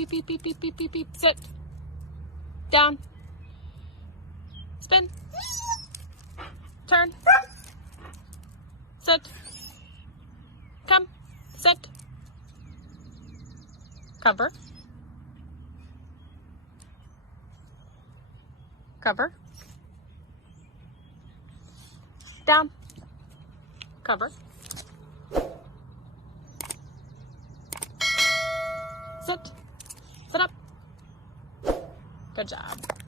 Beep, beep, beep, beep, beep, beep, beep. Sit. Down. Spin. Turn. Sit. Come. Sit. Cover. Cover. Down. Cover. Sit. Sit up. Good job.